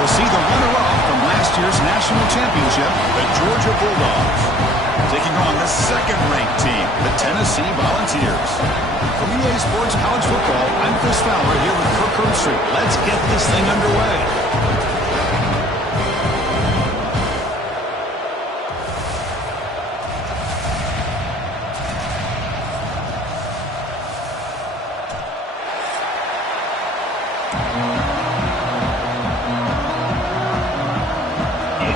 we'll see the runner-up from last year's national championship, the Georgia Bulldogs, taking on the second-ranked team, the Tennessee Volunteers. From EA Sports College Football, I'm Chris Fowler here with Kirk Herbstreit. Let's get this thing underway.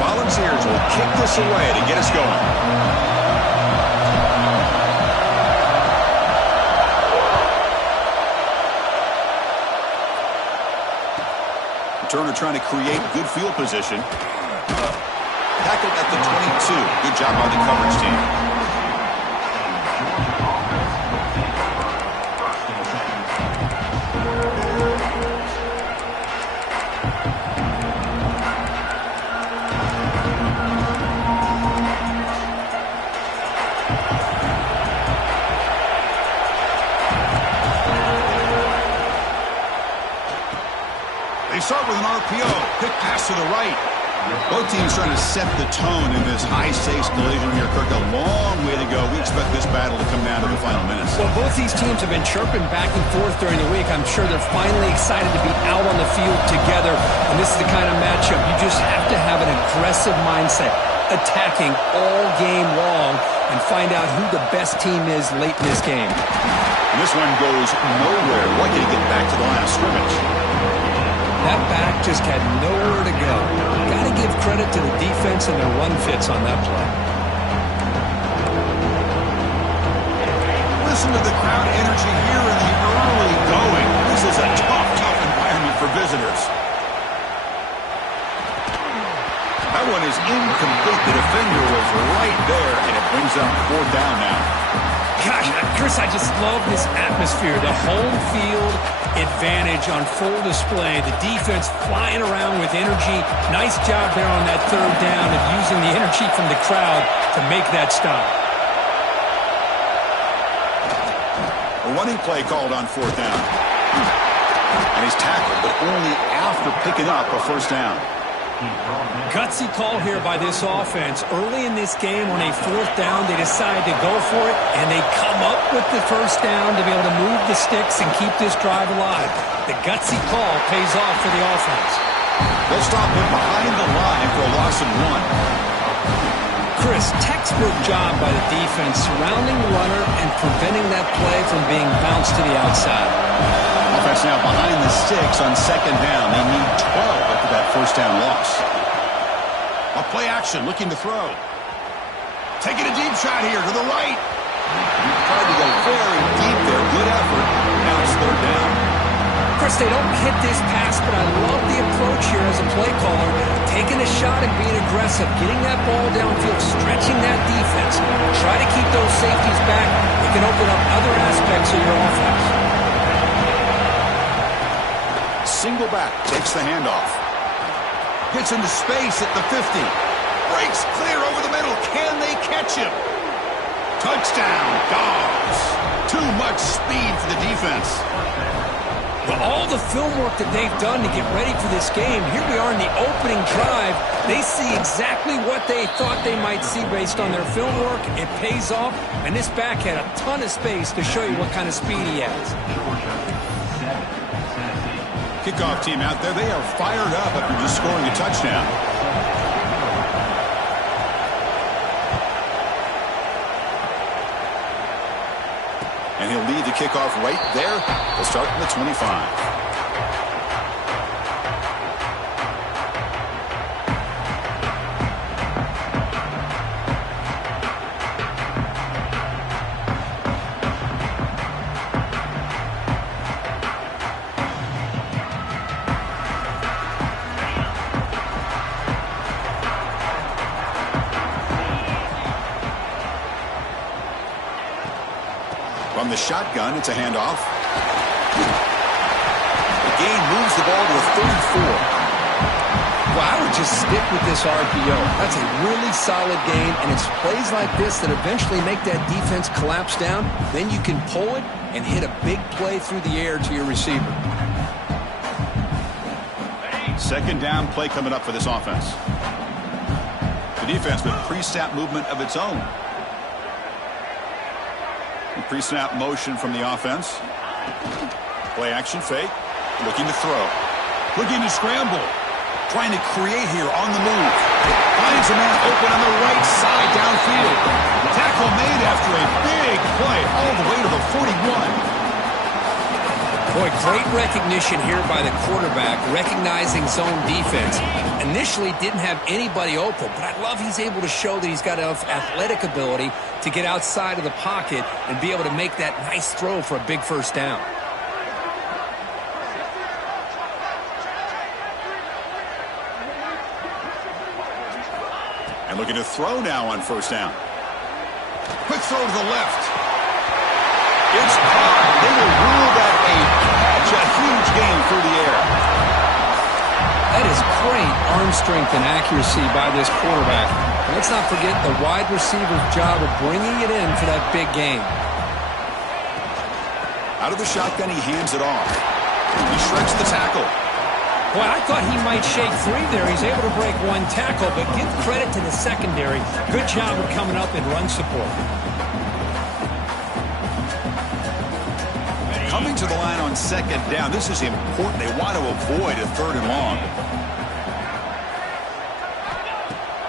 Volunteers will kick this away to get us going. Returner trying to create good field position. Tackled at the 22. Good job by the coverage team. They start with an RPO. Quick pass to the right. Both teams trying to set the tone in this high-stakes collision here, Kirk. A long way to go. We expect this battle to come down to the final minutes. Well, both these teams have been chirping back and forth during the week. I'm sure they're finally excited to be out on the field together. And this is the kind of matchup you just have to have an aggressive mindset, attacking all game long, and find out who the best team is late in this game. And this one goes nowhere. Lucky to get back to the line of scrimmage. That back just had nowhere to go. Got to give credit to the defense and their run fits on that play. Listen to the crowd energy here in the early going. This is a tough environment for visitors. That one is incomplete. The defender was right there, and it brings up fourth down now. Gosh, Chris, I just love this atmosphere. The home field advantage on full display. The defense flying around with energy. Nice job there on that third down and using the energy from the crowd to make that stop. A running play called on fourth down. And he's tackled, but only after picking up a first down. Gutsy call here by this offense. Early in this game on a fourth down, they decide to go for it, and they come up with the first down to be able to move the sticks and keep this drive alive. The gutsy call pays off for the offense. They'll stop him behind the line for a loss of one. Chris, textbook job by the defense surrounding the runner and preventing that play from being bounced to the outside. Offense now behind the sticks on second down. They need 12 after that first down loss. A play action, looking to throw. Taking a deep shot here to the right. Tried to go very deep there. Good effort. Now it's third down. Chris, they don't hit this pass, but I love the approach here as a play caller. Taking a shot and being aggressive. Getting that ball downfield, stretching that defense. Try to keep those safeties back. It can open up other aspects of your offense. Single back, takes the handoff. Gets into space at the 50. Breaks clear over the middle. Can they catch him? Touchdown, Dogs. Too much speed for the defense. Well, all the film work that they've done to get ready for this game, here we are in the opening drive. They see exactly what they thought they might see based on their film work. It pays off, and this back had a ton of space to show you what kind of speed he has. Kickoff team out there, they are fired up after just scoring a touchdown. And he'll lead the kickoff right there. They'll start from the 25. From the shotgun, it's a handoff. The gain moves the ball to a 34. Well, I would just stick with this RPO. That's a really solid gain, and it's plays like this that eventually make that defense collapse down. Then you can pull it and hit a big play through the air to your receiver. Second down play coming up for this offense. The defense with pre-snap movement of its own. Pre-snap motion from the offense. Play action fake. Looking to throw. Looking to scramble. Trying to create here on the move. Finds a man open on the right side downfield. Tackle made after a big play all the way to the 41. Boy, great recognition here by the quarterback, recognizing zone defense. Initially didn't have anybody open, but I love he's able to show that he's got enough athletic ability to get outside of the pocket and be able to make that nice throw for a big first down. And looking to throw now on first down. Quick throw to the left. It's caught. They will rule that a catch, a huge gain through the air. That is great arm strength and accuracy by this quarterback. And let's not forget the wide receiver's job of bringing it in for that big game. Out of the shotgun, he hands it off. He shreds the tackle. Well, I thought he might shake free there. He's able to break one tackle, but give credit to the secondary. Good job of coming up in run support. Coming to the line on second down. This is important. They want to avoid a third and long.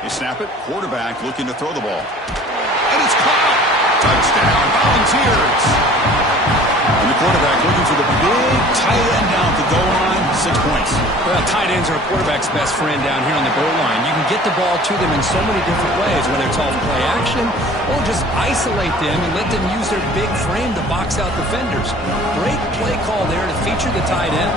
They snap it. Quarterback looking to throw the ball. And it's caught. Touchdown. Volunteers. And the quarterback looking for the big tight end down to go on. 6 points. Well, tight ends are a quarterback's best friend down here on the goal line. You can get the ball to them in so many different ways, whether it's off play action or just isolate them and let them use their big frame to box out defenders. Great play call there to feature the tight end.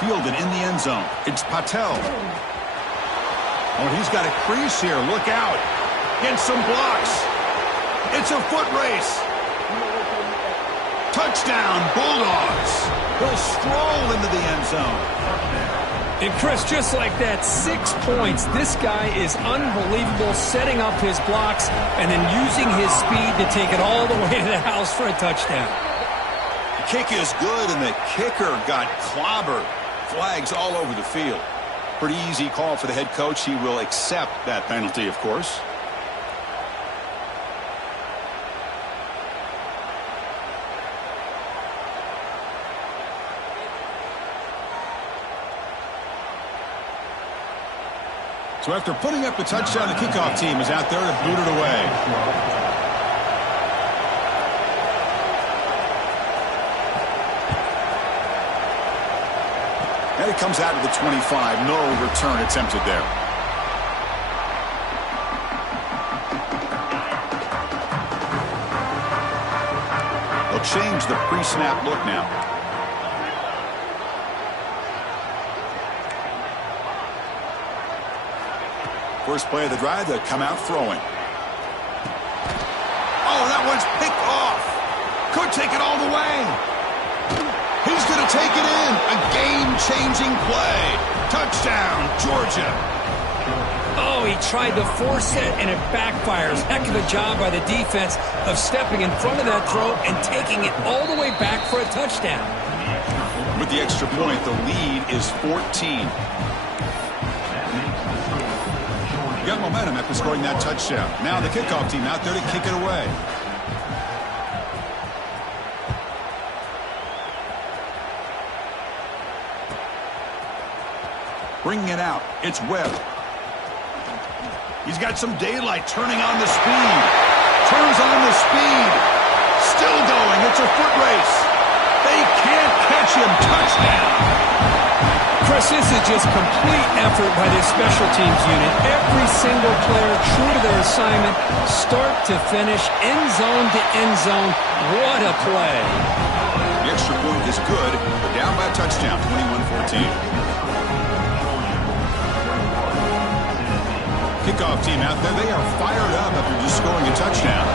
Fielded in the end zone. It's Patel. Oh, he's got a crease here. Look out. Gets some blocks. It's a foot race. Touchdown, Bulldogs. He'll stroll into the end zone. And Chris, just like that, 6 points. This guy is unbelievable, setting up his blocks and then using his speed to take it all the way to the house for a touchdown. The kick is good, and the kicker got clobbered. Flags all over the field. Pretty easy call for the head coach. He will accept that penalty, of course. So after putting up the touchdown, the kickoff team is out there to boot it away. And it comes out to the 25. No return attempted there. They'll change the pre-snap look now. First play of the drive, they'll come out throwing. Oh, that one's picked off. Could take it all the way. He's going to take it in. A game-changing play. Touchdown, Georgia. Oh, he tried to force it, and it backfires. Heck of a job by the defense of stepping in front of that throw and taking it all the way back for a touchdown. With the extra point, the lead is 14. You got momentum after scoring that touchdown. Now the kickoff team out there to kick it away. Bringing it out. It's Webb. He's got some daylight, turning on the speed. Turns on the speed. Still going. It's a foot race. They can't catch him. Touchdown. Chris, this is just complete effort by this special teams unit. Every single player true to their assignment, start to finish, end zone to end zone. What a play. The extra point is good. They're down by a touchdown, 21-14. Kickoff team out there, they are fired up after just scoring a touchdown.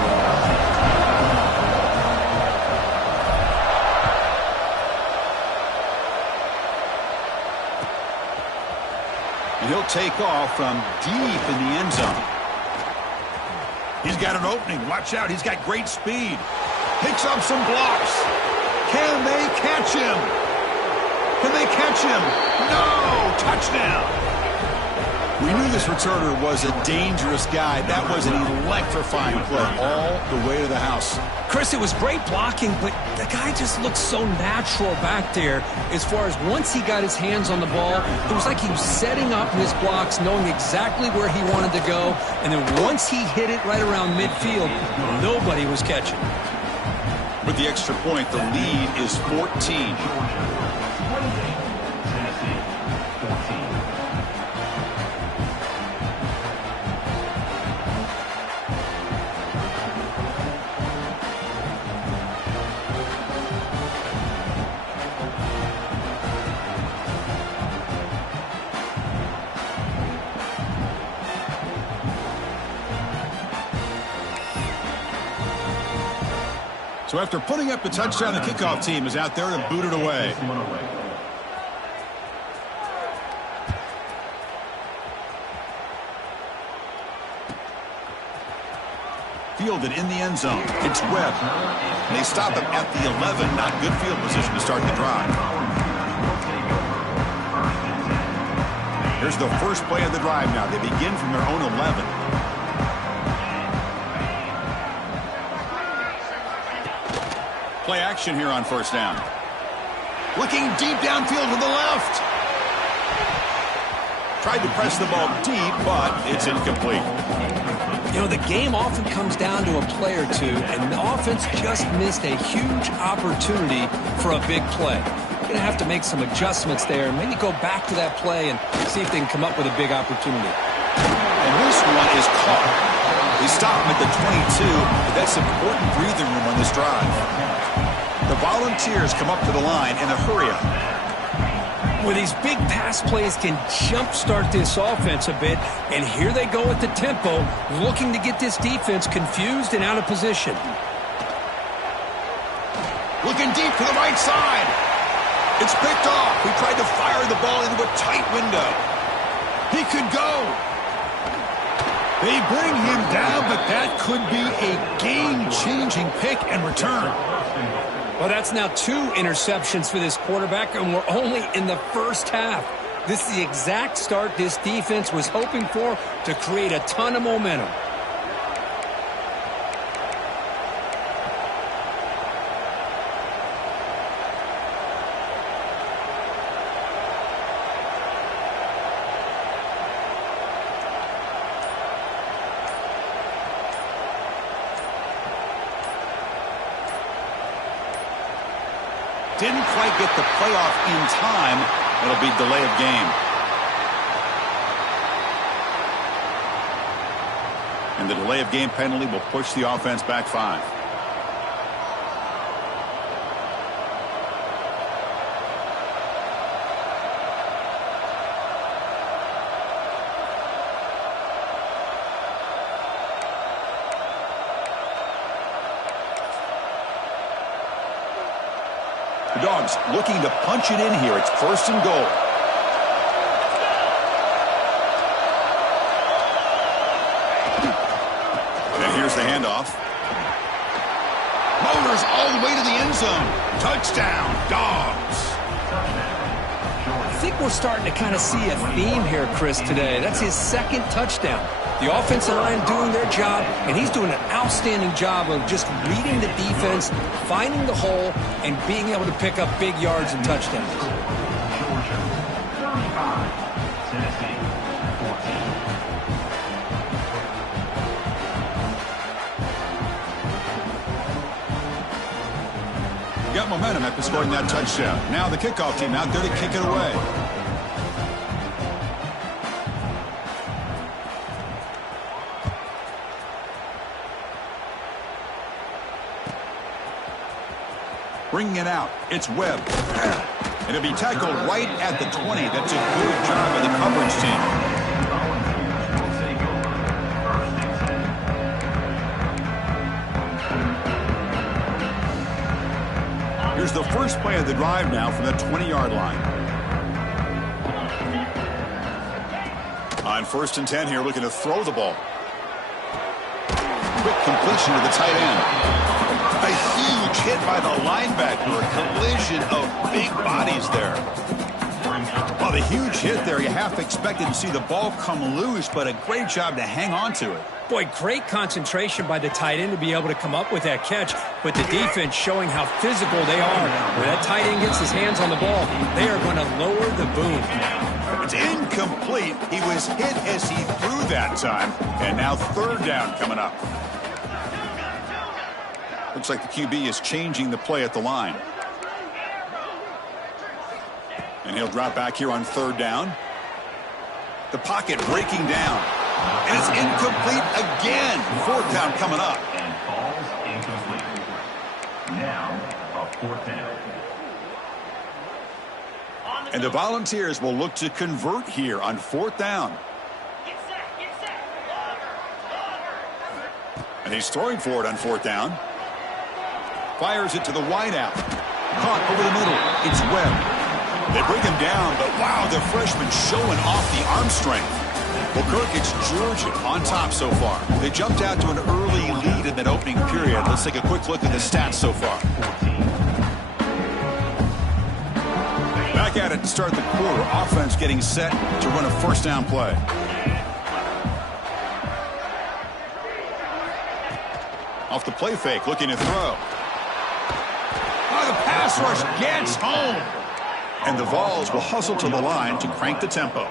And he'll take off from deep in the end zone. He's got an opening. Watch out. He's got great speed. Picks up some blocks. Can they catch him? Can they catch him? No! Touchdown! We knew this returner was a dangerous guy. That was an electrifying play all the way to the house. Chris, it was great blocking, but the guy just looked so natural back there as far as once he got his hands on the ball, it was like he was setting up his blocks, knowing exactly where he wanted to go, and then once he hit it right around midfield, nobody was catching. With the extra point, the lead is 14. So after putting up the touchdown, the kickoff team is out there to boot it away. Fielded in the end zone. It's Webb. They stop him at the 11. Not good field position to start the drive. Here's the first play of the drive now. They begin from their own 11. Play action here on first down. Looking deep downfield to the left. Tried to press the ball deep, but it's incomplete. You know, the game often comes down to a play or two, and the offense just missed a huge opportunity for a big play. You're going to have to make some adjustments there, maybe go back to that play and see if they can come up with a big opportunity. And this one is caught. They stop him at the 22, but that's important breathing room on this drive. The Volunteers come up to the line in a hurry-up. Where these big pass plays can jumpstart this offense a bit, and here they go at the tempo, looking to get this defense confused and out of position. Looking deep to the right side. It's picked off. He tried to fire the ball into a tight window. He could go. They bring him down, but that could be a game-changing pick and return. Well, that's now 2 interceptions for this quarterback, and we're only in the first half. This is the exact start this defense was hoping for to create a ton of momentum. Didn't quite get the playoff in time. It'll be delay of game. And the delay of game penalty will push the offense back 5. The Dogs looking to punch it in here. It's 1st and goal. And here's the handoff. Motors all the way to the end zone. Touchdown, Dogs. I think we're starting to kind of see a theme here, Chris, today. That's his 2nd touchdown. The offensive line doing their job, and he's doing an outstanding job of just reading the defense, finding the hole, and being able to pick up big yards and touchdowns. Georgia, 35, Tennessee, 14. Got momentum after scoring that touchdown. Now the kickoff team out there to kick it away. Bringing it out, it's Webb. It'll be tackled right at the 20. That's a good job of the coverage team. Here's the first play of the drive now from the 20-yard line. On 1st and 10 here, looking to throw the ball. Quick completion to the tight end. A huge hit by the linebacker. A collision of big bodies there. Well, the huge hit there, you half expected to see the ball come loose, but a great job to hang on to it. Boy, great concentration by the tight end to be able to come up with that catch, but the defense showing how physical they are. When that tight end gets his hands on the ball, they are going to lower the boom. It's incomplete. He was hit as he threw that time, and now 3rd down coming up. Looks like the QB is changing the play at the line. And he'll drop back here on 3rd down. The pocket breaking down. And it's incomplete again. 4th down coming up. And balls incomplete. Now, a 4th down. And the Volunteers will look to convert here on 4th down. And he's throwing for it on 4th down. Fires it to the wideout. Caught over the middle. It's Webb. They bring him down, but wow, the freshman showing off the arm strength. Well, Kirk, it's Georgia on top so far. They jumped out to an early lead in that opening period. Let's take a quick look at the stats so far. Back at it to start the quarter. Offense getting set to run a 1st down play. Off the play fake, looking to throw. Oh, the pass rush gets home. And the Vols will hustle to the line to crank the tempo.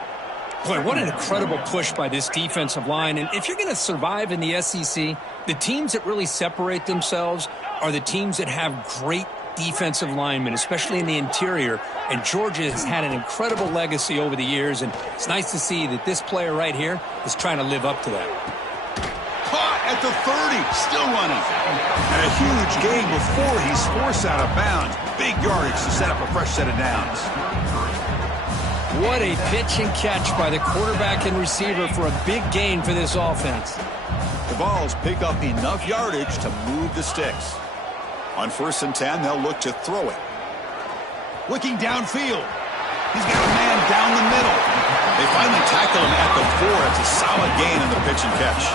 Boy, what an incredible push by this defensive line. And if you're going to survive in the SEC, the teams that really separate themselves are the teams that have great defensive linemen, especially in the interior. And Georgia has had an incredible legacy over the years, and it's nice to see that this player right here is trying to live up to that. Caught at the 30, still running. And a huge gain before he's forced out of bounds. Big yardage to set up a fresh set of downs. What a pitch and catch by the quarterback and receiver for a big gain for this offense. The Vols pick up enough yardage to move the sticks. On 1st and 10, they'll look to throw it. Looking downfield. He's got a man down the middle. They finally tackle him at the 4. It's a solid gain on the pitch and catch.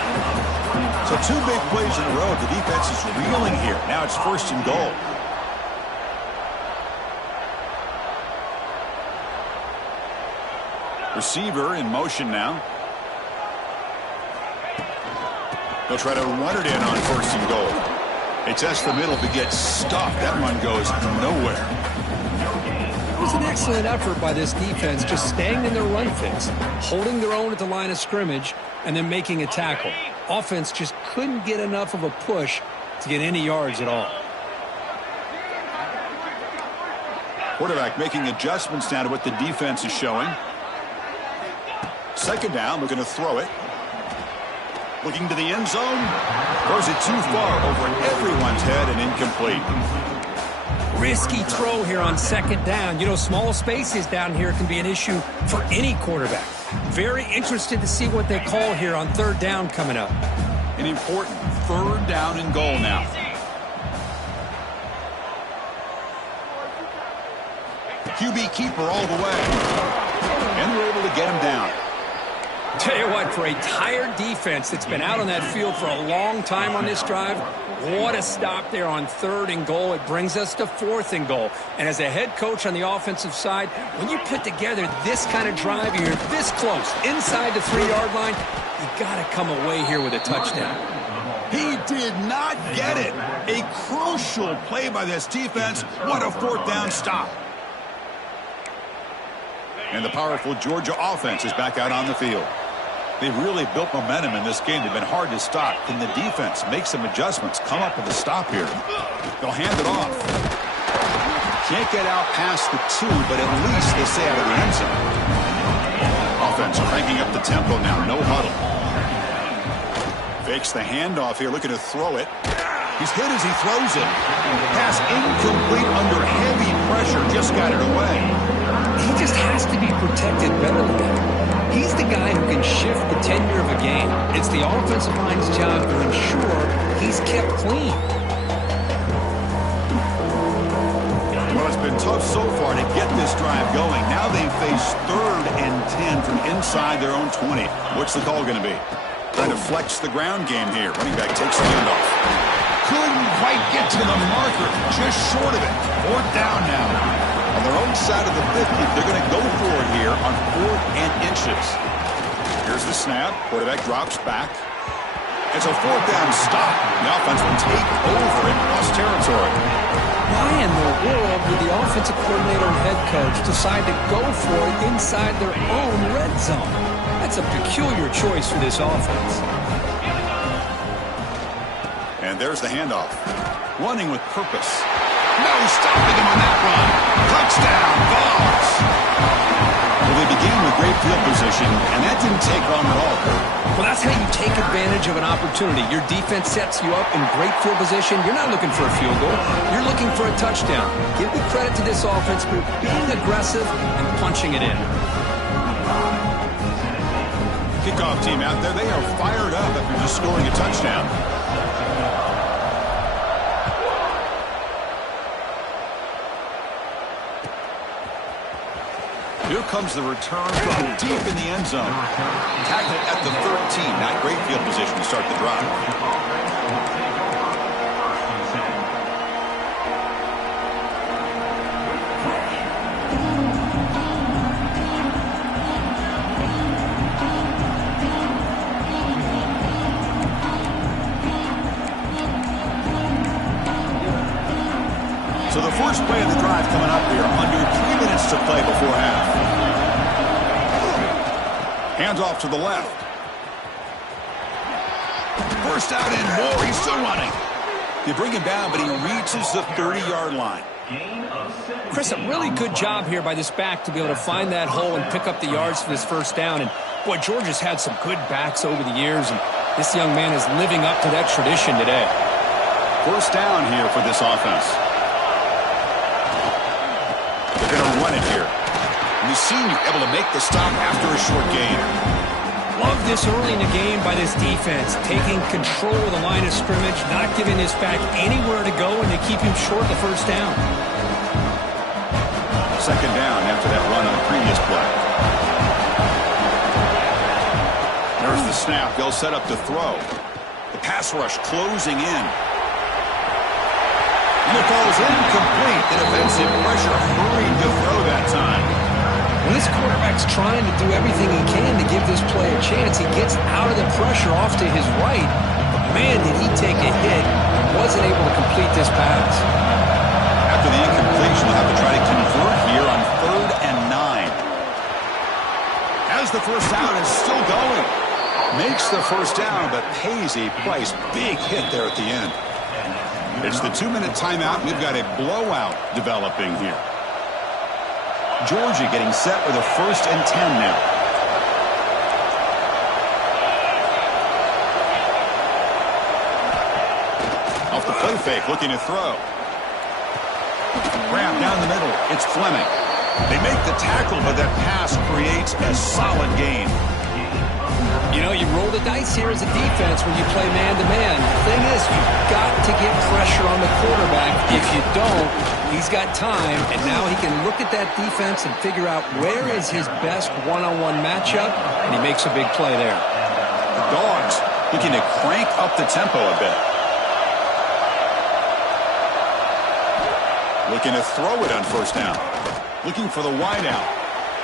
So 2 big plays in a row. The defense is reeling here. Now it's 1st and goal. Receiver in motion now. They'll try to run it in on 1st and goal. They test the middle but get stuffed. That run goes nowhere. It was an excellent effort by this defense, just staying in their run fix, holding their own at the line of scrimmage, and then making a tackle. Offense just couldn't get enough of a push to get any yards at all. Quarterback making adjustments now to what the defense is showing. 2nd down, looking to throw it. Looking to the end zone. Throws it too far over everyone's head and incomplete. Risky throw here on 2nd down. You know, small spaces down here can be an issue for any quarterback. Very interested to see what they call here on 3rd down coming up. An important 3rd down and goal now. QB keeper all the way. And they're able to get him down. Tell you what, for a tired defense that's been out on that field for a long time on this drive, what a stop there on 3rd and goal. It brings us to 4th and goal. And as a head coach on the offensive side, when you put together this kind of drive, you're this close, inside the 3-yard line, you got to come away here with a touchdown. He did not get it. A crucial play by this defense. What a 4th down stop. And the powerful Georgia offense is back out on the field. They've really built momentum in this game. They've been hard to stop. Can the defense make some adjustments, come up with a stop here? They'll hand it off. Can't get out past the 2, but at least they stay out of the end zone. Offense cranking up the tempo now. No huddle. Fakes the handoff here, looking to throw it. He's hit as he throws it. Pass incomplete under heavy pressure. Just got it away. He just has to be protected better than that. He's the guy who can shift the tenure of a game. It's the offensive line's job to ensure he's kept clean. Well, it's been tough so far to get this drive going. Now they face 3rd and 10 from inside their own 20. What's the call going to be? Trying to flex the ground game here. Running back takes the handoff. Couldn't quite get to the marker. Just short of it. 4th down now. On their own side of the 50, they're going to go for it here on 4th and inches. Here's the snap. Quarterback drops back. It's a 4th down stop. The offense will take over in plus territory. Why in the world would the offensive coordinator and head coach decide to go for it inside their own red zone? That's a peculiar choice for this offense. And there's the handoff. Running with purpose. No stopping him on that run. Touchdown, Vols. Well, they began with great field position, and that didn't take long at all. Well, that's how you take advantage of an opportunity. Your defense sets you up in great field position. You're not looking for a field goal. You're looking for a touchdown. Give the credit to this offense for being aggressive and punching it in. Kickoff team out there, they are fired up after just scoring a touchdown. Here comes the return from deep in the end zone. Tackled at the 13. Not great field position to start the drive. So the first play of the drive coming up here. Under 3 minutes to play before half. Hands off to the left. First out and more. He's still running. You bring him down, but he reaches the 30-yard line. Chris, a really good job here by this back to be able to find that hole and pick up the yards for this first down. And, boy, Georgia's had some good backs over the years, and this young man is living up to that tradition today. First down here for this offense. They're going to run it here. And the senior able to make the stop after a short gain. Love this early in the game by this defense, taking control of the line of scrimmage, not giving this back anywhere to go, and they keep him short the first down. Second down after that run on the previous play. There's the snap. They'll set up to throw. The pass rush closing in. And it falls incomplete. The defensive pressure hurried to throw that time. When this quarterback's trying to do everything he can to give this play a chance, he gets out of the pressure off to his right. But man, did he take a hit and wasn't able to complete this pass. After the incompletion, he'll have to try to convert here on 3rd and 9. As the first down is still going. Makes the first down, but pays a price. Big hit there at the end. It's the 2-minute timeout, and we've got a blowout developing here. Georgia getting set with a 1st and 10 now. Off the play fake, looking to throw. Grab down the middle. It's Fleming. They make the tackle, but that pass creates a solid gain. You know, you roll the dice here as a defense when you play man-to-man. The thing is, you've got to get pressure on the quarterback. If you don't, he's got time, and now he can look at that defense and figure out where is his best one-on-one matchup, and he makes a big play there. The Dogs looking to crank up the tempo a bit. Looking to throw it on first down. Looking for the wideout.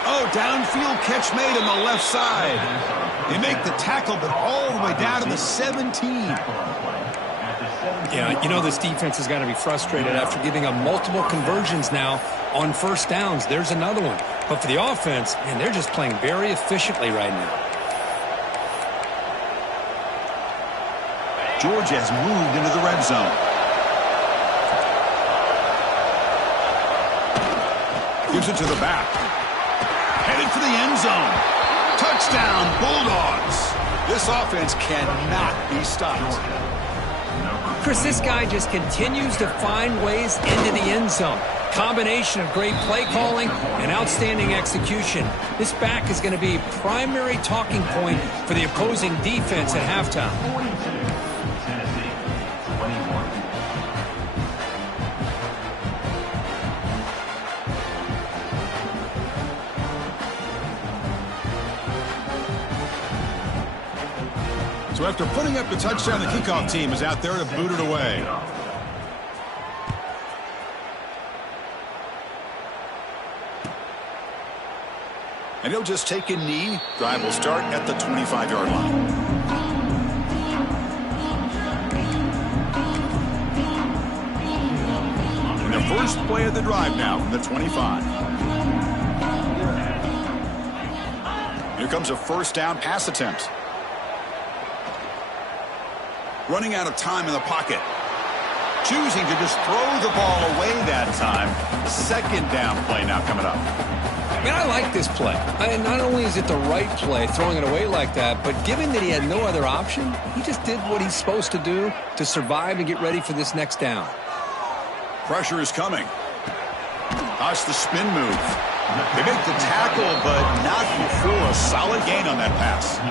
Oh, downfield catch made on the left side. They make the tackle, but all the way down to the 17. Yeah, you know this defense has got to be frustrated after giving up multiple conversions now on first downs. There's another one. But for the offense, man, they're just playing very efficiently right now. Georgia has moved into the red zone. Gives it to the back. Headed for the end zone. Touchdown, Bulldogs. This offense cannot be stopped. Chris, this guy just continues to find ways into the end zone. Combination of great play calling and outstanding execution. This back is going to be a primary talking point for the opposing defense at halftime. So after putting up the touchdown, the kickoff team is out there to boot it away. And he'll just take a knee. Drive will start at the 25-yard line. And the first play of the drive now from the 25. Here comes a first down pass attempt. Running out of time in the pocket. Choosing to just throw the ball away that time. Second down play now coming up. Man, I like this play. Not only is it the right play, throwing it away like that, but given that he had no other option, he just did what he's supposed to do to survive and get ready for this next down. Pressure is coming. Watch the spin move. They make the tackle, but not before a solid gain on that pass.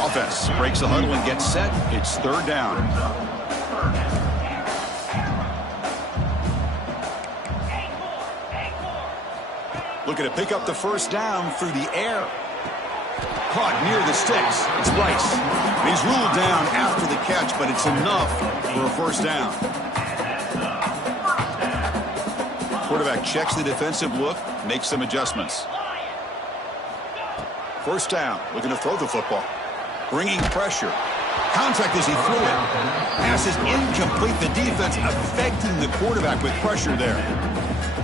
Offense breaks the huddle and gets set. It's third down. Looking to pick up the first down through the air. Caught near the sticks. It's Bryce. He's ruled down after the catch, but it's enough for a first down. Quarterback checks the defensive look, makes some adjustments. First down, looking to throw the football. Bringing pressure. Contact as he threw it. Pass is incomplete. The defense affecting the quarterback with pressure there.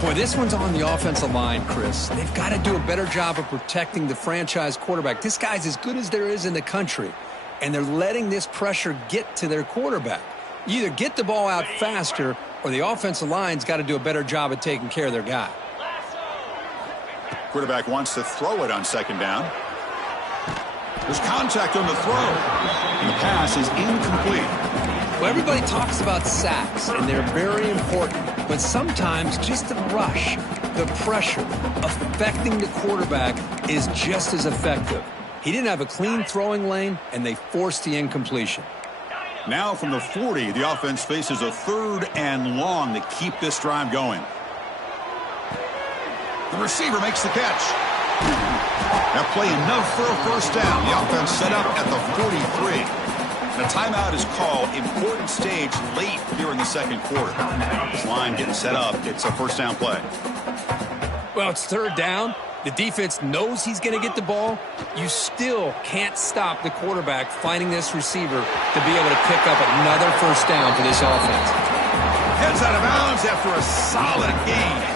Boy, this one's on the offensive line, Chris. They've got to do a better job of protecting the franchise quarterback. This guy's as good as there is in the country, and they're letting this pressure get to their quarterback. You either get the ball out faster, or the offensive line's got to do a better job of taking care of their guy. Quarterback wants to throw it on second down. There's contact on the throw. And the pass is incomplete. Well, everybody talks about sacks, and they're very important. But sometimes just the rush, the pressure, affecting the quarterback is just as effective. He didn't have a clean throwing lane, and they forced the incompletion. Now from the 40, the offense faces a third and long to keep this drive going. The receiver makes the catch. That play enough for a first down. The offense set up at the 43. And a timeout is called. Important stage late here in the second quarter. This line getting set up. It's a first down play. Well, it's third down. The defense knows he's going to get the ball. You still can't stop the quarterback finding this receiver to be able to pick up another first down for this offense. Heads out of bounds after a solid gain.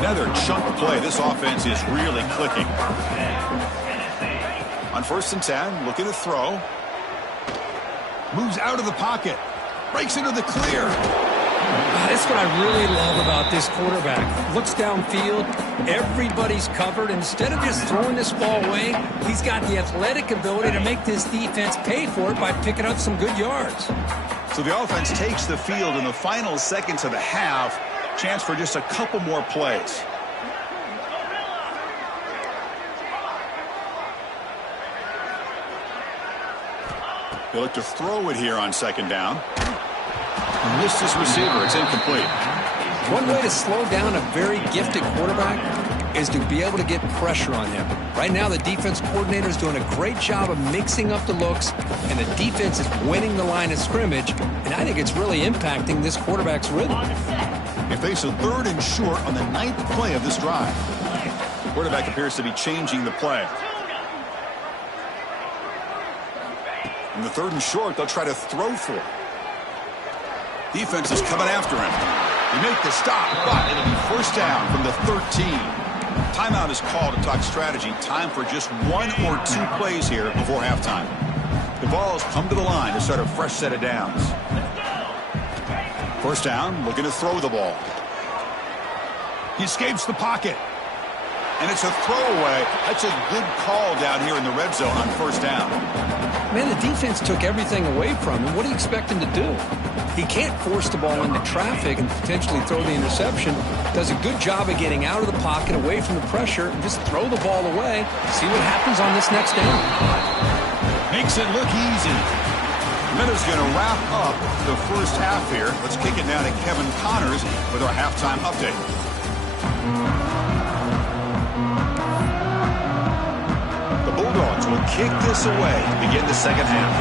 Another chunk play. This offense is really clicking. On first and 10, looking to throw. Moves out of the pocket. Breaks into the clear. That's what I really love about this quarterback. Looks downfield. Everybody's covered. Instead of just throwing this ball away, he's got the athletic ability to make this defense pay for it by picking up some good yards. So the offense takes the field in the final seconds of the half. Chance for just a couple more plays. They look to throw it here on second down. Missed his receiver. It's incomplete. One way to slow down a very gifted quarterback is to be able to get pressure on him. Right now, the defense coordinator is doing a great job of mixing up the looks, and the defense is winning the line of scrimmage, and I think it's really impacting this quarterback's rhythm. They face a third and short on the 9th play of this drive. The quarterback appears to be changing the play. In the third and short, they'll try to throw for it. Defense is coming after him. They make the stop, but it'll be first down from the 13. Timeout is called to talk strategy. Time for just one or two plays here before halftime. The ball's come to the line to start a fresh set of downs. First down, looking to throw the ball. He escapes the pocket. And it's a throwaway. That's a good call down here in the red zone on first down. Man, the defense took everything away from him. What do you expect him to do? He can't force the ball into traffic and potentially throw the interception. Does a good job of getting out of the pocket, away from the pressure, and just throw the ball away. See what happens on this next down. Makes it look easy. Minutes going to wrap up the first half here. Let's kick it down to Kevin Connors with our halftime update. The Bulldogs will kick this away to begin the second half.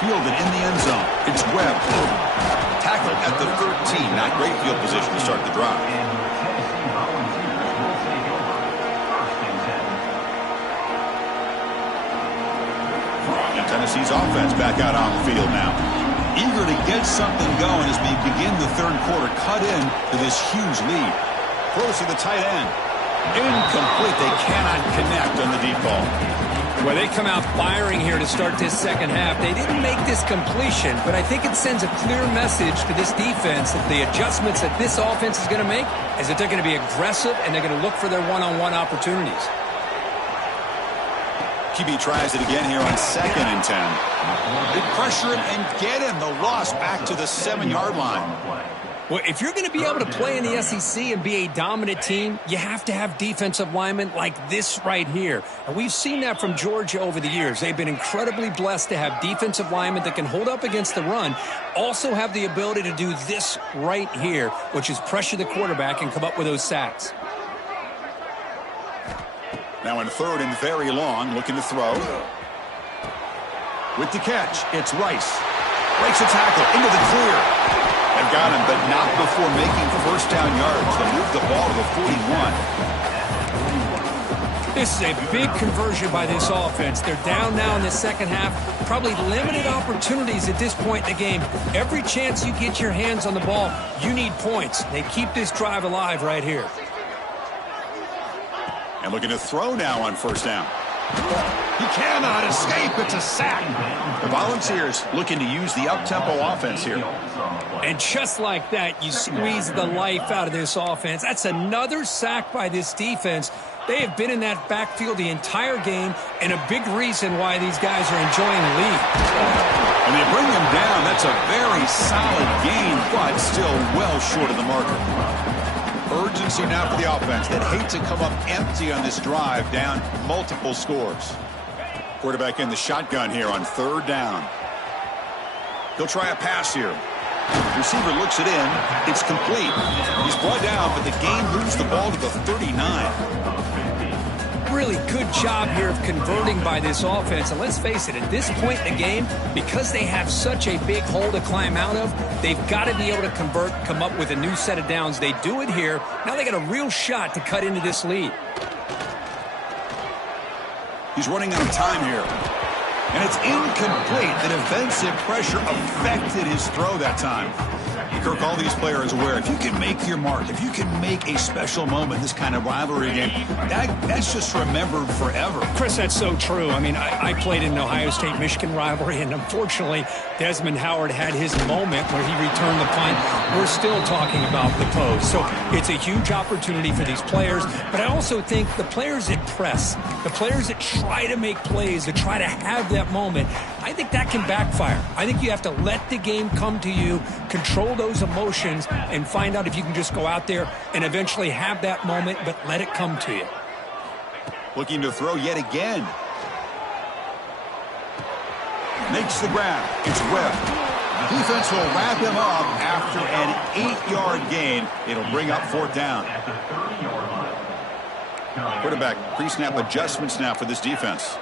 Fielded in the end zone. It's Webb. Tackled at the 13. Not great field position to start the drive. And Tennessee's offense back out on the field now. Eager to get something going as we begin the third quarter. Cut in to this huge lead. Close to the tight end. Incomplete. They cannot connect on the deep ball. Well, they come out firing here to start this second half. They didn't make this completion, but I think it sends a clear message to this defense that the adjustments that this offense is going to make is that they're going to be aggressive and they're going to look for their one-on-one opportunities. QB tries it again here on 2nd and 10. They pressure him and get him. The loss back to the 7-yard line. Well, if you're going to be able to play in the SEC and be a dominant team, you have to have defensive linemen like this right here. And we've seen that from Georgia over the years. They've been incredibly blessed to have defensive linemen that can hold up against the run, also have the ability to do this right here, which is pressure the quarterback and come up with those sacks. Now in 3rd and very long, looking to throw. With the catch, it's Rice. Breaks a tackle into the clear. They've got him, but not before making first down yards. They move the ball to the 41. This is a big conversion by this offense. They're down now in the second half. Probably limited opportunities at this point in the game. Every chance you get your hands on the ball, you need points. They keep this drive alive right here. And looking to throw now on first down. He cannot escape. It's a sack. The Volunteers looking to use the up-tempo offense here. And just like that, you squeeze the life out of this offense. That's another sack by this defense. They have been in that backfield the entire game, and a big reason why these guys are enjoying the lead. And they bring him down. That's a very solid gain, but still well short of the marker. Urgency now for the offense that hate to come up empty on this drive, down multiple scores. Quarterback in the shotgun here on 3rd down. He'll try a pass here. Receiver looks it in. It's complete. He's brought down, but the game moves the ball to the 39. Really good job here of converting by this offense. And let's face it, at this point in the game, because they have such a big hole to climb out of, they've got to be able to convert, come up with a new set of downs. They do it here. Now they got a real shot to cut into this lead. He's running out of time here. And it's incomplete. The defensive pressure affected his throw that time. Kirk, all these players aware, if you can make your mark, if you can make a special moment, this kind of rivalry game, that's just remembered forever. Chris, that's so true. I mean, I played in an Ohio State-Michigan rivalry, and unfortunately, Desmond Howard had his moment where he returned the punt. We're still talking about the pose. So it's a huge opportunity for these players, but I also think the players that press, the players that try to make plays, that try to have that moment, I think that can backfire. I think you have to let the game come to you, control those emotions, and find out if you can just go out there and eventually have that moment, but let it come to you. Looking to throw yet again. Makes the grab. It's Webb. Defense will wrap him up after an 8-yard gain. It'll bring up 4th down. Quarterback pre-snap adjustments now for this defense.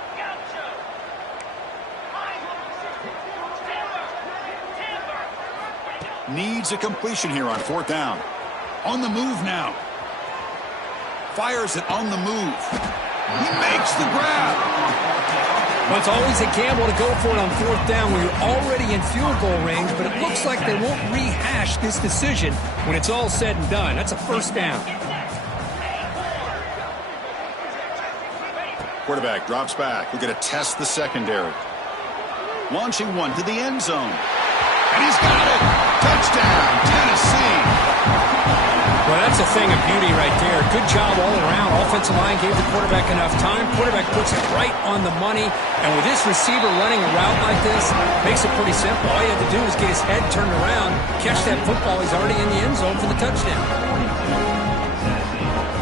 Needs a completion here on 4th down. On the move now. Fires it on the move. He makes the grab. Well, it's always a gamble to go for it on 4th down when you're already in field goal range, but it looks like they won't rehash this decision when it's all said and done. That's a 1st down. Quarterback drops back. We're going to test the secondary. Launching one to the end zone. And he's got it. Touchdown, Tennessee. Well, that's a thing of beauty right there. Good job all around. Offensive line gave the quarterback enough time. Quarterback puts it right on the money. And with this receiver running a route like this, makes it pretty simple. All you have to do is get his head turned around, catch that football. He's already in the end zone for the touchdown.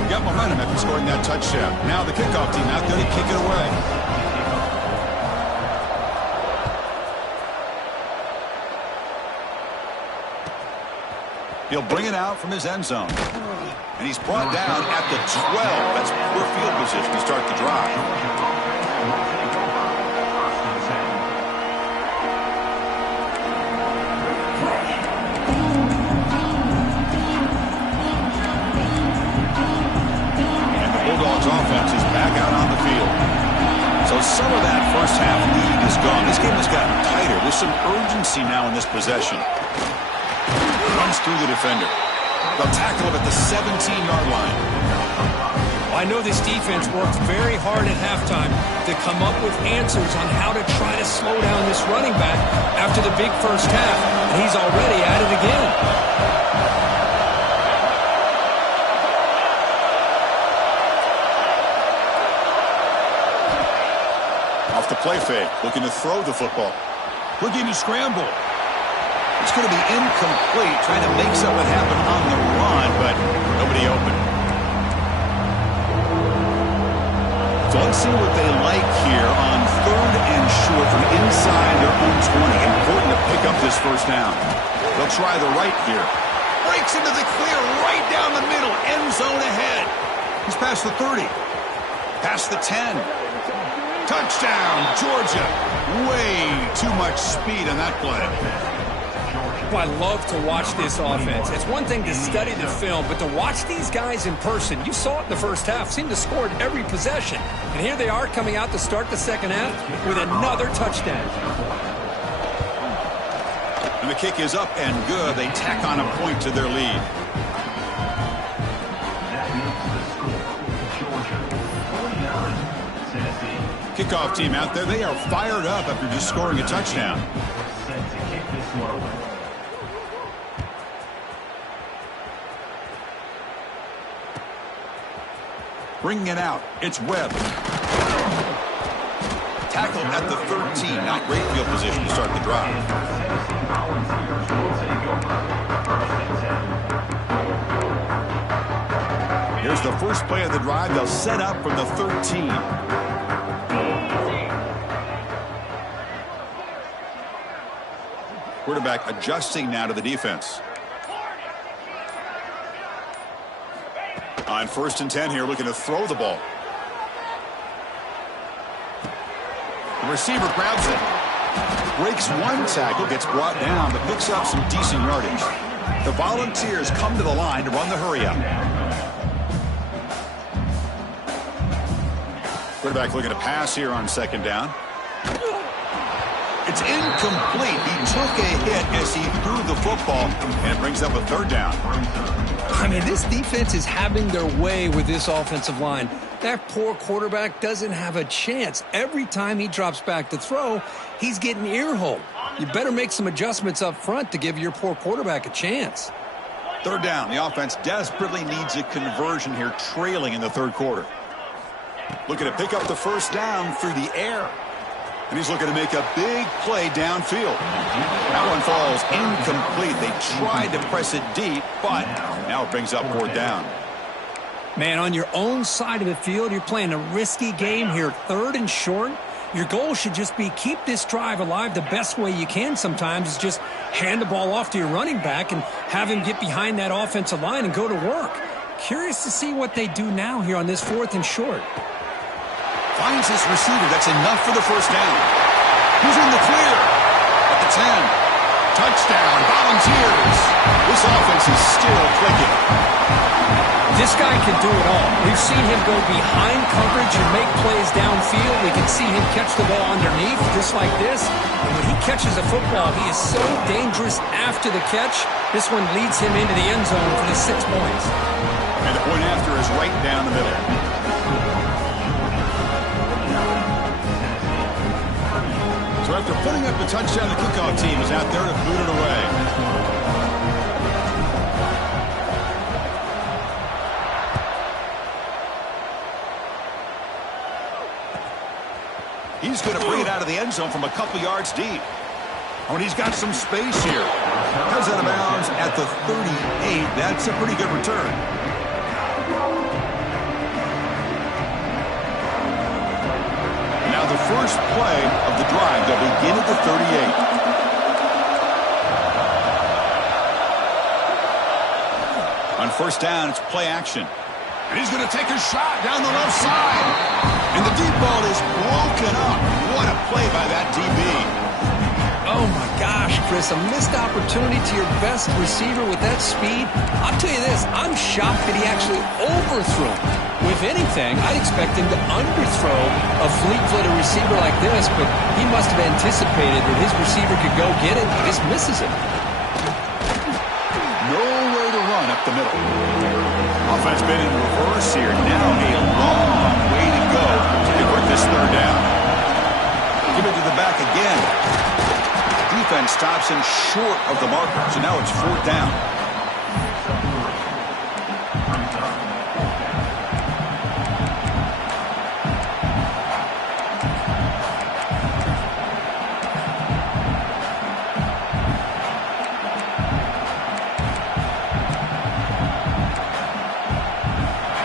Got momentum after scoring that touchdown. Now the kickoff team out there to kick it away. He'll bring it out from his end zone. And he's brought down at the 12. That's poor field position to start the drive. Bulldogs offense is back out on the field. So some of that first half lead is gone. This game has gotten tighter. There's some urgency now in this possession. Runs through the defender. They'll tackle him at the 17-yard line. I know this defense worked very hard at halftime to come up with answers on how to try to slow down this running back after the big first half. And he's already at it again. Off the play fake, looking to throw the football. Looking to scramble. It's going to be incomplete, trying to make something happen on the run, but nobody open. So let's see what they like here on 3rd and short from inside their own 20. Important to pick up this first down. They'll try the right here. Breaks into the clear right down the middle. End zone ahead. He's past the 30. Past the 10. Touchdown, Georgia. Way too much speed on that play. I love to watch this offense. It's one thing to study the film, but to watch these guys in person, you saw it in the first half, seemed to score at every possession. And here they are coming out to start the second half with another touchdown. And the kick is up and good. They tack on a point to their lead. Kickoff team out there, they are fired up after just scoring a touchdown. Bringing it out, it's Webb. Tackled at the 13, not great field position to start the drive. Here's the first play of the drive. They'll set up from the 13. Quarterback adjusting now to the defense. On 1st and 10 here, looking to throw the ball. The receiver grabs it. Breaks one tackle, gets brought down, but picks up some decent yardage. The Volunteers come to the line to run the hurry-up. Quarterback looking to pass here on 2nd down. It's incomplete. He took a hit as he threw the football, and it brings up a 3rd down. I mean, this defense is having their way with this offensive line. That poor quarterback doesn't have a chance. Every time he drops back to throw, he's getting ear-holed. You better make some adjustments up front to give your poor quarterback a chance. 3rd down. The offense desperately needs a conversion here, trailing in the 3rd quarter. Looking to pick up the first down through the air. And he's looking to make a big play downfield. That one falls incomplete. They tried to press it deep, but now it brings up 4th down. Man, on your own side of the field, you're playing a risky game here. 3rd and short. Your goal should just be keep this drive alive the best way you can sometimes is just hand the ball off to your running back and have him get behind that offensive line and go to work. Curious to see what they do now here on this 4th and short. Finds his receiver. That's enough for the first down. Who's in the clear? At the 10. Touchdown, Volunteers. This offense is still clicking. This guy can do it all. We've seen him go behind coverage and make plays downfield. We can see him catch the ball underneath just like this. And when he catches a football, he is so dangerous after the catch. This one leads him into the end zone for the 6 points. And the point after is right down the middle. So after putting up the touchdown, the kickoff team is out there to boot it away. He's going to bring it out of the end zone from a couple yards deep. Oh, and he's got some space here. Comes out of bounds at the 38. That's a pretty good return. Now the first play of the drive. They'll begin at the 38. On first down, it's play action. And he's going to take a shot down the left side. And the deep ball is broken up. What a play by that DB. Oh, my gosh, Chris, a missed opportunity to your best receiver with that speed. I'll tell you this, I'm shocked that he actually overthrew him. With anything, I'd expect him to underthrow a fleet-footed receiver like this, but he must have anticipated that his receiver could go get it. He just misses it. Nowhere to run up the middle. Offense been in reverse here. Now a long way to go to convert this third down. Give it to the back again. Defense stops him short of the marker, so now it's fourth down.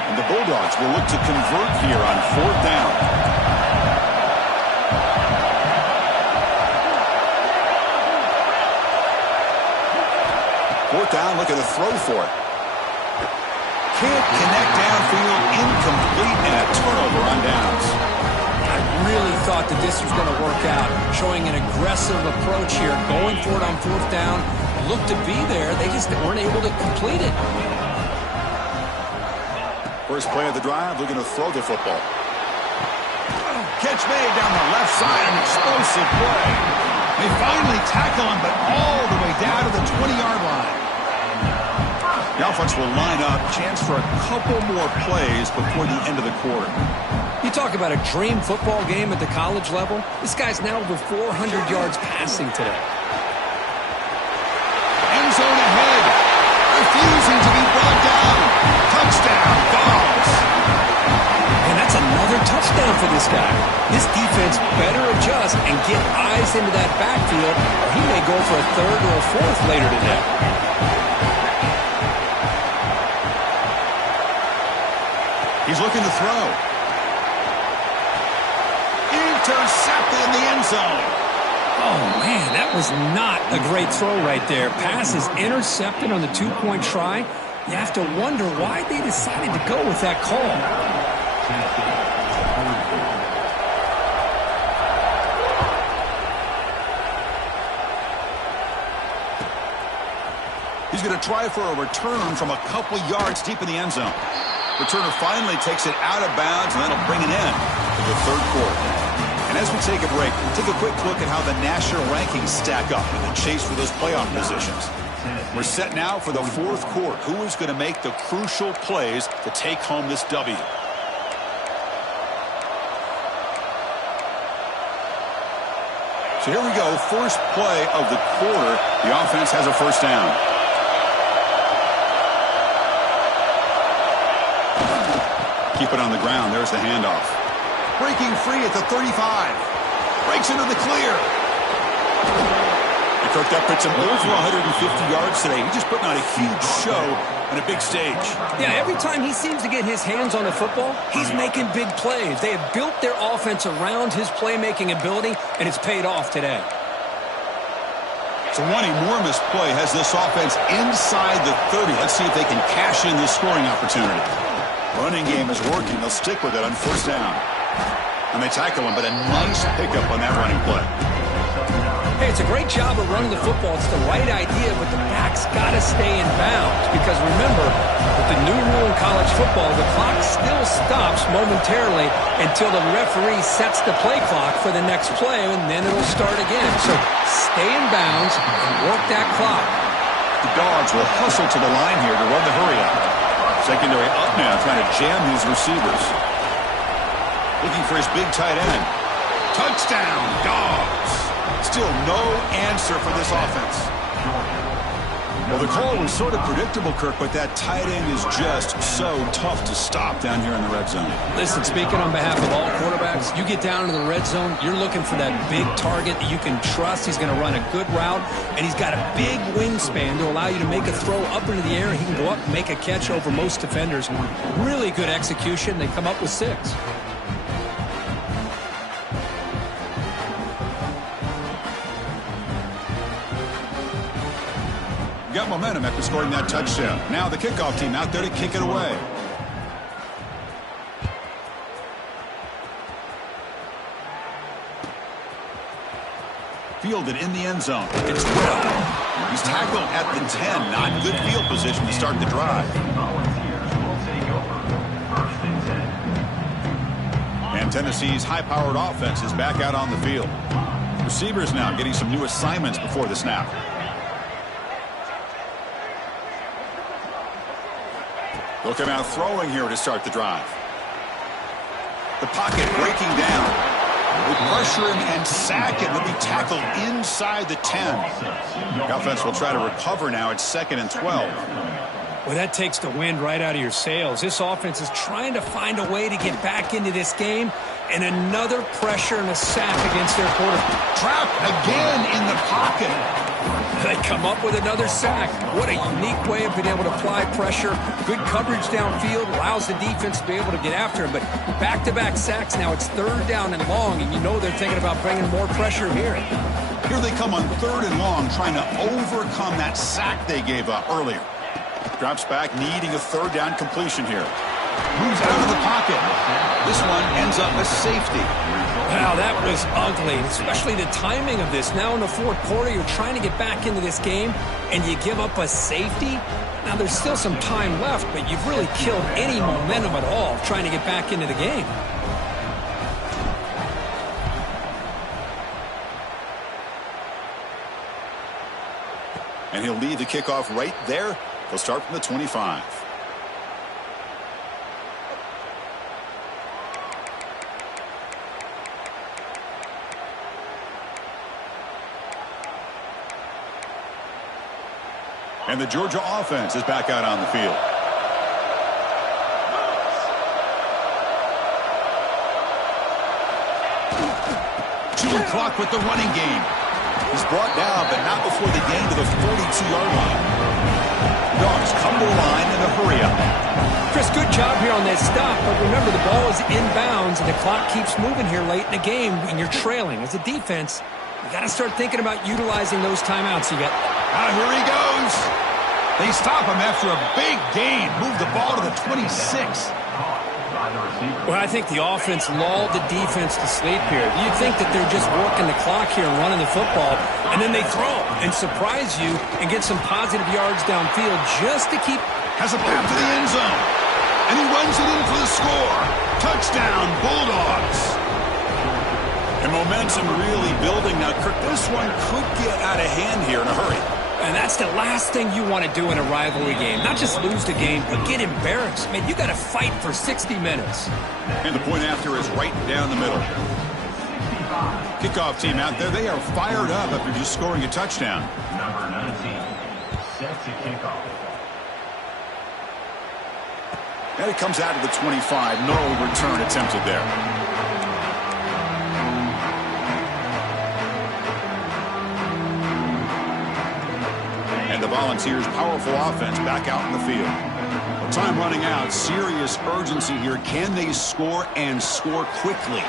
And the Bulldogs will look to convert here on fourth down. Fourth down, look at the throw for it. Can't connect downfield, incomplete, and a turnover on downs. I really thought that this was going to work out, showing an aggressive approach here, going for it on fourth down. Looked to be there, they just weren't able to complete it. First play of the drive, looking to throw the football. Catch made down the left side, an explosive play. They finally tackle him, but all the way down to the 20-yard line. The offense will line up, chance for a couple more plays before the end of the quarter. You talk about a dream football game at the college level. This guy's now over 400 yards passing today. End zone ahead. Refusing to be brought down. Touchdown, Dogs. And that's another touchdown for this guy. This defense better adjust and get eyes into that backfield, or he may go for a third or a fourth later today. He's looking to throw. Intercepted in the end zone. Oh, man, that was not a great throw right there. Pass is intercepted on the two-point try. You have to wonder why they decided to go with that call. He's going to try for a return from a couple yards deep in the end zone. Returner finally takes it out of bounds, and that'll bring it in for the third quarter. And as we take a break, take a quick look at how the national rankings stack up in the chase for those playoff positions. We're set now for the fourth quarter. Who is going to make the crucial plays to take home this W? So here we go. First play of the quarter. The offense has a first down. Keep it on the ground. There's the handoff. Breaking free at the 35. Breaks into the clear. And Kirk, that puts him over 150 yards today. He's just putting on a huge show on a big stage. Yeah, every time he seems to get his hands on the football, he's making big plays. They have built their offense around his playmaking ability, and it's paid off today. So one enormous play has this offense inside the 30. Let's see if they can cash in this scoring opportunity. Running game is working. They'll stick with it on first down. And they tackle him, but a nice pickup on that running play. Hey, it's a great job of running the football. It's the right idea, but the back's got to stay in bounds. Because remember, with the new rule in college football, the clock still stops momentarily until the referee sets the play clock for the next play, and then it'll start again. So stay in bounds and work that clock. The Dogs will hustle to the line here to run the hurry up. Secondary up now, trying to jam these receivers. Looking for his big tight end. Touchdown, Dogs. Still no answer for this offense. Well, the call was sort of predictable, Kirk, but that tight end is just so tough to stop down here in the red zone. Listen, speaking on behalf of all quarterbacks, you get down into the red zone, you're looking for that big target that you can trust. He's going to run a good route, and he's got a big wingspan to allow you to make a throw up into the air, and he can go up and make a catch over most defenders. Really good execution. They come up with 6. Got momentum after scoring that touchdown. Now the kickoff team out there to kick it away. Fielded in the end zone. It's 12. He's tackled at the 10. Not good field position to start the drive. And Tennessee's high-powered offense is back out on the field. Receivers now getting some new assignments before the snap. They'll come out throwing here to start the drive. The pocket breaking down. They pressure him and sack him. He'll be tackled inside the 10. The offense will try to recover now. It's 2nd and 12. Well, that takes the wind right out of your sails. This offense is trying to find a way to get back into this game, and another pressure and a sack against their quarterback. Trapped again in the pocket. They come up with another sack. What a unique way of being able to apply pressure. Good coverage downfield, allows the defense to be able to get after him. But back-to-back sacks now. It's 3rd down and long, and you know they're thinking about bringing more pressure here. Here they come on 3rd and long, trying to overcome that sack they gave up earlier. Drops back, needing a 3rd down completion here. Moves out of the pocket. This one ends up a safety. Wow, that was ugly, especially the timing of this. Now in the 4th quarter, you're trying to get back into this game, and you give up a safety. Now there's still some time left, but you've really killed any momentum at all trying to get back into the game. And he'll lead the kickoff right there. He'll start from the 25. And the Georgia offense is back out on the field. Chewing clock with the running game. He's brought down, but not before the gain to the 42-yard line. Dogs come to the line in a hurry up. Chris, good job here on that stop, but remember the ball is inbounds and the clock keeps moving here late in the game when you're trailing. As a defense, you got to start thinking about utilizing those timeouts you got. Here he goes. They stop him after a big gain. Move the ball to the 26. Well, I think the offense lulled the defense to sleep here. You'd think that they're just working the clock here and running the football, and then they throw and surprise you and get some positive yards downfield just to keep. Has a pass to the end zone, and he runs it in for the score. Touchdown, Bulldogs. And momentum really building now. Kirk, this one could get out of hand here in a hurry. And that's the last thing you want to do in a rivalry game. Not just lose the game, but get embarrassed. Man, you got to fight for 60 minutes. And the point after is right down the middle. Kickoff team out there, they are fired up after just scoring a touchdown. Number 19 set to kick off. And it comes out to the 25. No return attempted there. And the Volunteers' powerful offense back out in the field. Well, time running out. Serious urgency here. Can they score and score quickly?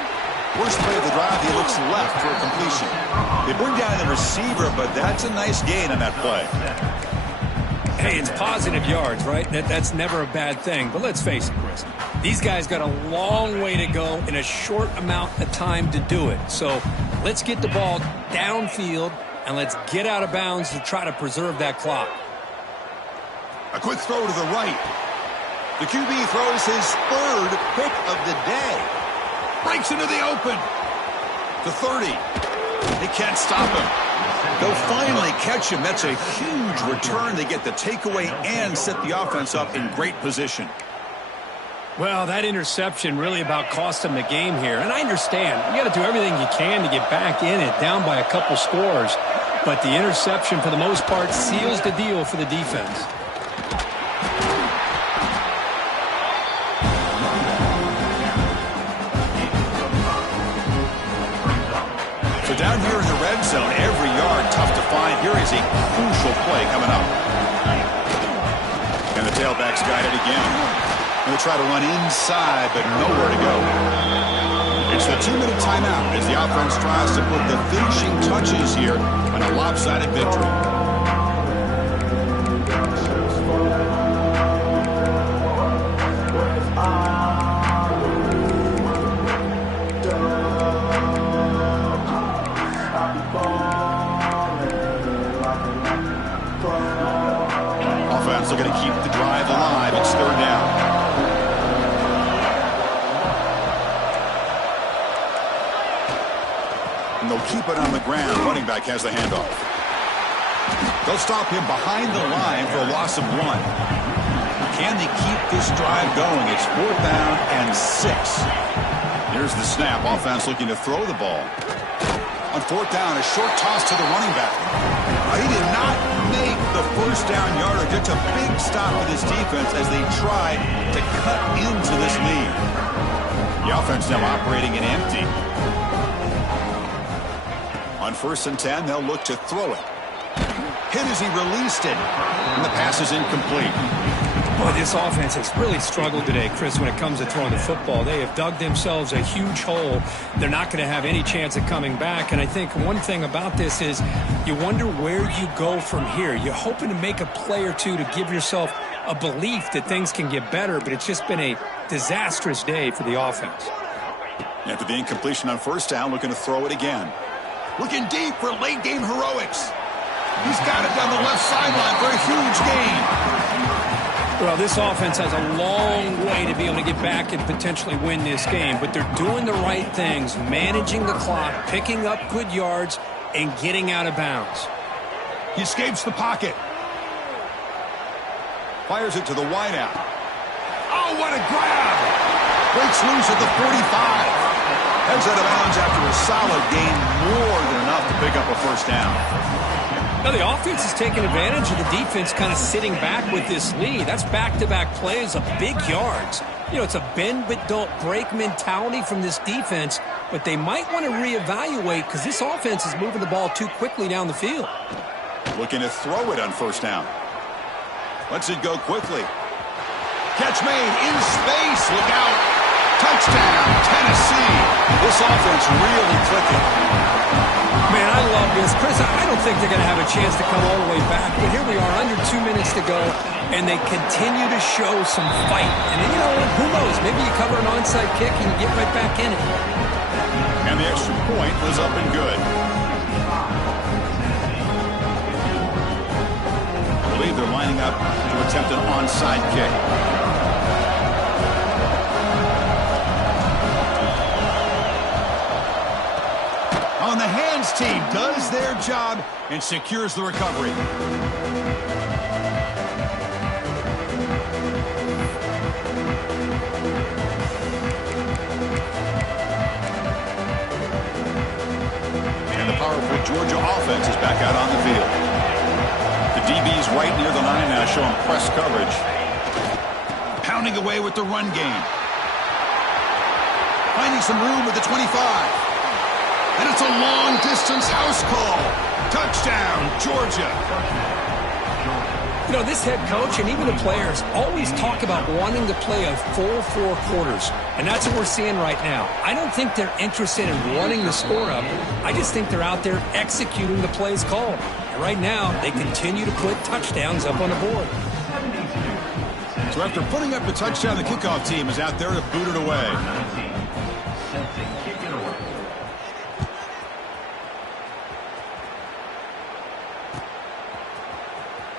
Worst play of the drive, he looks left for a completion. They bring down the receiver, but that's a nice gain on that play. Hey, it's positive yards, right? That's never a bad thing. But let's face it, Chris. These guys got a long way to go in a short amount of time to do it. So let's get the ball downfield, and let's get out of bounds to try to preserve that clock. A quick throw to the right. The QB throws his 3rd pick of the day. Breaks into the open. The 30. They can't stop him. They'll finally catch him. That's a huge return. They get the takeaway and set the offense up in great position. Well, that interception really about cost them the game here. And I understand. You got to do everything you can to get back in it, down by a couple scores. But the interception, for the most part, seals the deal for the defense. So down here in the red zone, every yard tough to find. Here is a crucial play coming up. And the tailback's got it again. They'll try to run inside, but nowhere to go. It's the 2-minute timeout as the offense tries to put the finishing touches here on a lopsided victory. defense looking to keep the drive alive. It's third down. And they'll keep it on the ground. Running back has the handoff. They'll stop him behind the line for a loss of 1. Can they keep this drive going? It's fourth down and 6. Here's the snap. Offense looking to throw the ball. On fourth down, a short toss to the running back. He did not make the first down yardage. It's a big stop for this defense as they try to cut into this lead. The offense now operating in empty. On 1st and 10, they'll look to throw it. Hit as he released it, and the pass is incomplete. Boy, this offense has really struggled today, Chris, when it comes to throwing the football. They have dug themselves a huge hole. They're not going to have any chance of coming back. And I think one thing about this is you wonder where you go from here. You're hoping to make a play or two to give yourself a belief that things can get better, but it's just been a disastrous day for the offense. After the incompletion on 1st down, looking to throw it again. Looking deep for late-game heroics. He's got it down the left sideline for a huge gain. Well, this offense has a long way to be able to get back and potentially win this game, but they're doing the right things, managing the clock, picking up good yards, and getting out of bounds. He escapes the pocket. Fires it to the wideout. Oh, what a grab! Breaks loose at the 45. Heads out of bounds after a solid gain, more than enough to pick up a first down. Now, the offense is taking advantage of the defense kind of sitting back with this lead. That's back-to-back plays of big yards. You know, it's a bend-but-don't-break mentality from this defense, but they might want to reevaluate because this offense is moving the ball too quickly down the field. Looking to throw it on 1st down. Lets it go quickly. Catch made in space. Look out. Touchdown, Tennessee. This offense really clicking. Man, I love this. Chris, I don't think they're going to have a chance to come all the way back, but here we are, under 2 minutes to go, and they continue to show some fight. And, you know, who knows? Maybe you cover an onside kick and you get right back in it. And the extra point was up and good. I believe they're lining up to attempt an onside kick. On the hands team does their job and secures the recovery. And the powerful Georgia offense is back out on the field. The DB's right near the line now showing press coverage. Pounding away with the run game. Finding some room at the 25. And it's a long-distance house call. Touchdown, Georgia. You know, this head coach and even the players always talk about wanting to play a full 4 quarters. And that's what we're seeing right now. I don't think they're interested in running the score up. I just think they're out there executing the plays called. And right now, they continue to put touchdowns up on the board. So after putting up the touchdown, the kickoff team is out there to boot it away.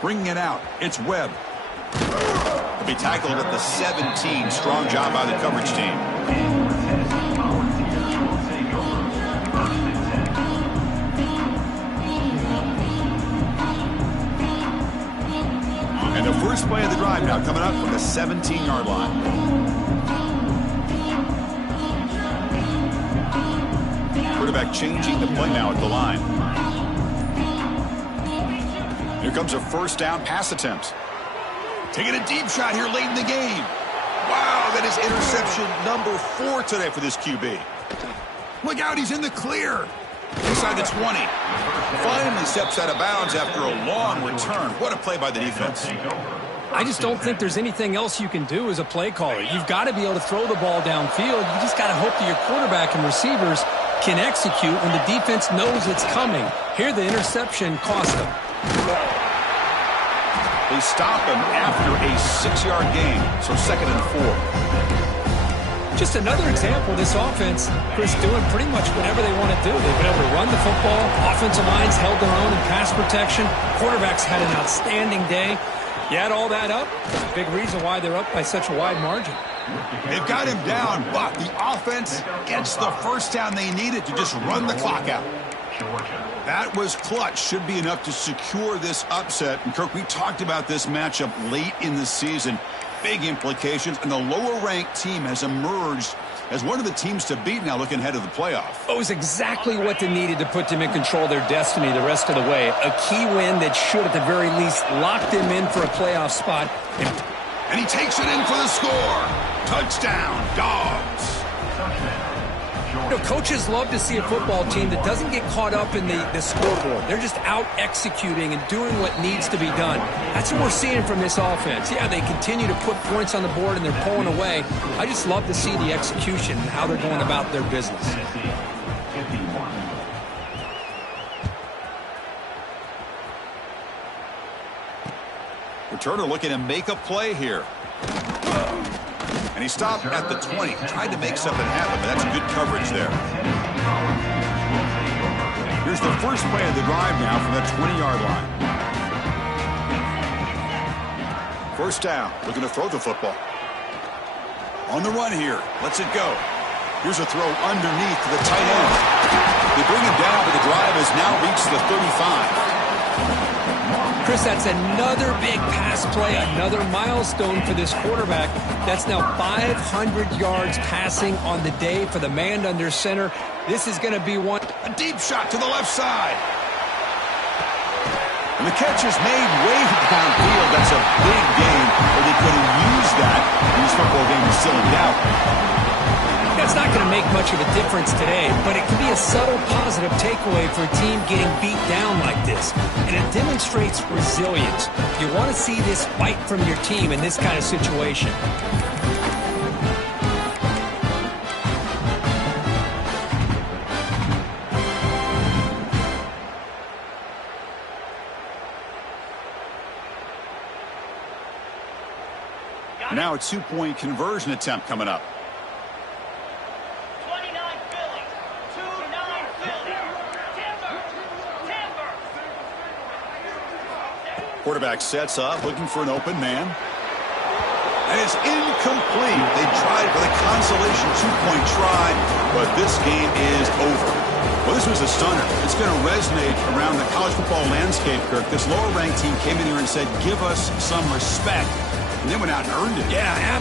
Bringing it out, it's Webb. He'll be tackled at the 17. Strong job by the coverage team. And the first play of the drive now coming up from the 17-yard line. Quarterback changing the play now at the line. Here comes a first down pass attempt. Taking a deep shot here late in the game. Wow, that is interception number 4 today for this QB. Look out, he's in the clear. Inside the 20. Finally steps out of bounds after a long return. What a play by the defense. I just don't think there's anything else you can do as a play caller. You've got to be able to throw the ball downfield. You just got to hope that your quarterback and receivers can execute when the defense knows it's coming. Here, the interception cost them. They stop him after a 6-yard gain, so 2nd and 4. Just another example of this offense, Chris, doing pretty much whatever they want to do. They've been able to run the football. Offensive lines held their own in pass protection. Quarterbacks had an outstanding day. You add all that up, big reason why they're up by such a wide margin. They've got him down, but the offense gets the first down they needed to just run the clock out. That was clutch. Should be enough to secure this upset. And, Kirk, we talked about this matchup late in the season. Big implications, and the lower-ranked team has emerged as one of the teams to beat now looking ahead of the playoff. It was exactly what they needed to put them in control of their destiny the rest of the way. A key win that should, at the very least, lock them in for a playoff spot. And he takes it in for the score. Touchdown, Dogs. You know, coaches love to see a football team that doesn't get caught up in the scoreboard. They're just out executing and doing what needs to be done. That's what we're seeing from this offense. Yeah, they continue to put points on the board and they're pulling away. I just love to see the execution and how they're going about their business. Returner looking to make a play here. And he stopped at the 20. Tried to make something happen, but that's good coverage there. Here's the first play of the drive now from the 20-yard line. First down. Looking to throw the football. On the run here. Lets it go. Here's a throw underneath to the tight end. They bring him down, but the drive has now reached the 35. Chris, that's another big pass play, another milestone for this quarterback. That's now 500 yards passing on the day for the man under center. This is going to be one. A deep shot to the left side. And the catch is made way downfield. That's a big gain, but they couldn't use that in this football game to seal it out. That's not going to make much of a difference today, but it can be a subtle positive takeaway for a team getting beat down like this. And it demonstrates resilience. You want to see this fight from your team in this kind of situation. Now a two-point conversion attempt coming up. Quarterback sets up, looking for an open man. And it's incomplete. They tried for the consolation two-point try, but this game is over. Well, this was a stunner. It's going to resonate around the college football landscape, Kirk. This lower-ranked team came in here and said, give us some respect. And they went out and earned it. Yeah,